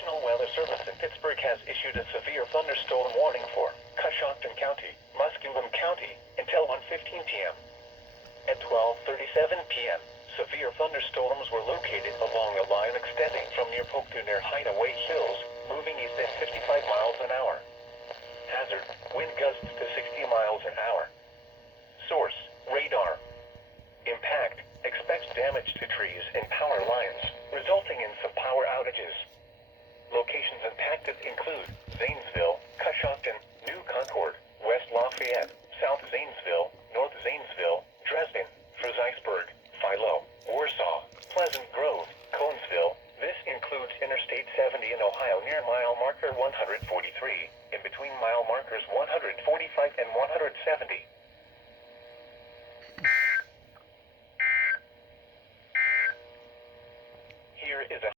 National Weather Service in Pittsburgh has issued a severe thunderstorm warning for Coshocton County, Muskingum County, until 1:15 p.m. At 12:37 p.m., severe thunderstorms were located along a line extending from near Polk to near Hideaway Hills, moving east at 55 miles an hour. Hazard, wind gusts to 60 miles an hour. Source, radar. Impact, expects damage to trees and power lines, resulting in some power outages. Locations impacted include Zanesville, Coshocton, New Concord, West Lafayette, South Zanesville, North Zanesville, Dresden, Fredericksburg, Philo, Warsaw, Pleasant Grove, Conesville. This includes Interstate 70 in Ohio near mile marker 143, in between mile markers 145 and 170. Here is a